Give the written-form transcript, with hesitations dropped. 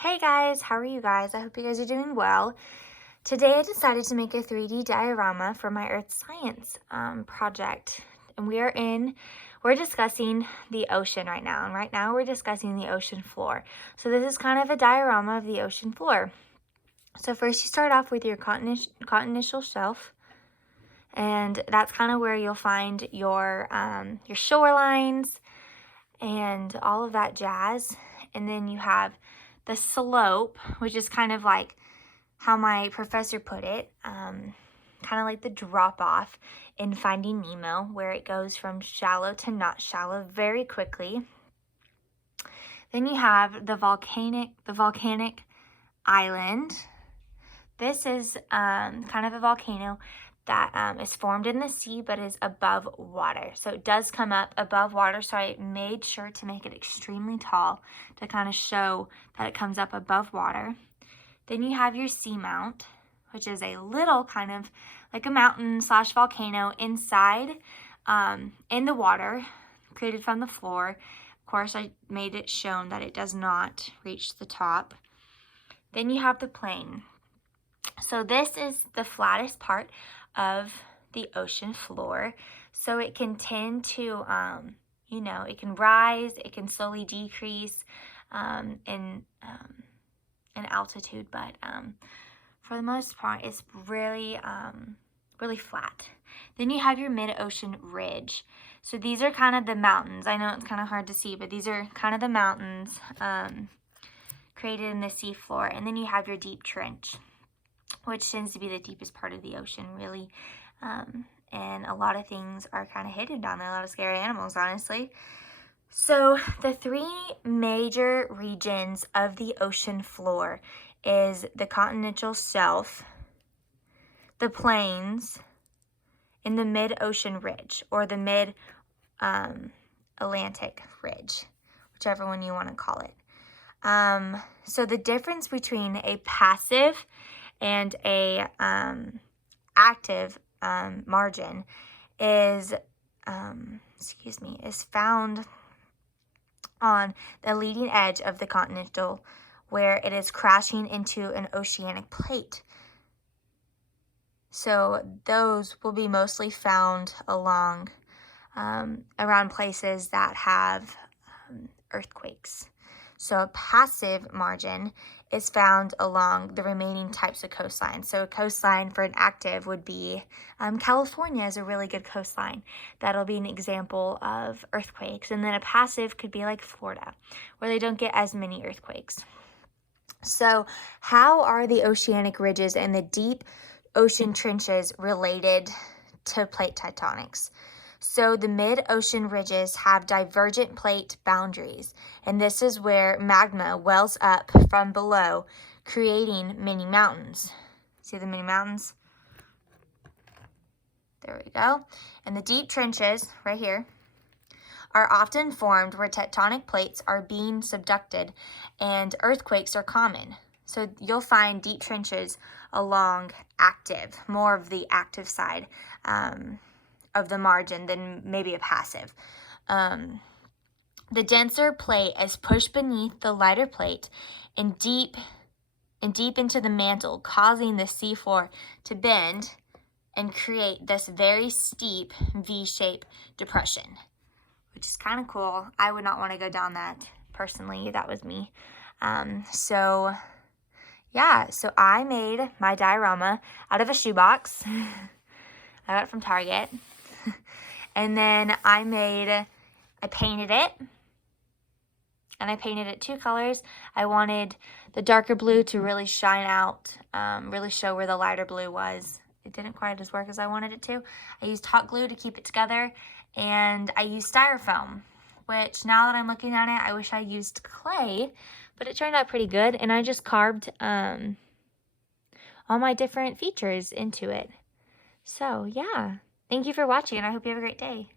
Hey guys, how are you guys? I hope you guys are doing well. Today I decided to make a 3D diorama for my earth science project. And we're discussing the ocean right now. And right now we're discussing the ocean floor. So this is kind of a diorama of the ocean floor. So first you start off with your continental shelf. And that's kind of where you'll find your shorelines and all of that jazz. And then you have the slope, which is kind of like how my professor put it, kind of like the drop off in Finding Nemo, where it goes from shallow to not shallow very quickly. Then you have the volcanic island. This is kind of a volcano that is formed in the sea but is above water. So it does come up above water, so I made sure to make it extremely tall to kind of show that it comes up above water. Then you have your seamount, which is a little kind of like a mountain / volcano inside in the water, created from the floor. Of course, I made it shown that it does not reach the top. Then you have the plain. So this is the flattest part of the ocean floor. So it can tend to, it can rise, it can slowly decrease in altitude, but for the most part, it's really, really flat. Then you have your mid-ocean ridge. So these are kind of the mountains. I know it's kind of hard to see, but these are kind of the mountains created in the seafloor. And then you have your deep trench, which tends to be the deepest part of the ocean, really. And a lot of things are kind of hidden down there, a lot of scary animals, honestly. So the three major regions of the ocean floor is the continental shelf, the plains, and the mid-ocean ridge, or the mid-Atlantic ridge, whichever one you want to call it. So the difference between a passive and a active margin is found on the leading edge of the continental, where it is crashing into an oceanic plate. So those will be mostly found around places that have earthquakes. So a passive margin is found along the remaining types of coastline. So a coastline for an active would be, California is a really good coastline. That'll be an example of earthquakes. And then a passive could be like Florida, where they don't get as many earthquakes. So how are the oceanic ridges and the deep ocean trenches related to plate tectonics? So the mid-ocean ridges have divergent plate boundaries, and this is where magma wells up from below, creating mini mountains. See the mini mountains? There we go. And the deep trenches, right here, are often formed where tectonic plates are being subducted and earthquakes are common. So you'll find deep trenches along more of the active side of the margin than maybe a passive. The denser plate is pushed beneath the lighter plate and deep into the mantle, causing the seafloor to bend and create this very steep V-shaped depression, which is kind of cool. I would not want to go down that personally. That was me. So I made my diorama out of a shoebox. I got it from Target. And then I painted it. And I painted it 2 colors. I wanted the darker blue to really shine out, really show where the lighter blue was. It didn't quite as work as I wanted it to. I used hot glue to keep it together, and I used styrofoam, which now that I'm looking at it, I wish I used clay, but it turned out pretty good, and I just carved all my different features into it. So, yeah. Thank you for watching, and I hope you have a great day.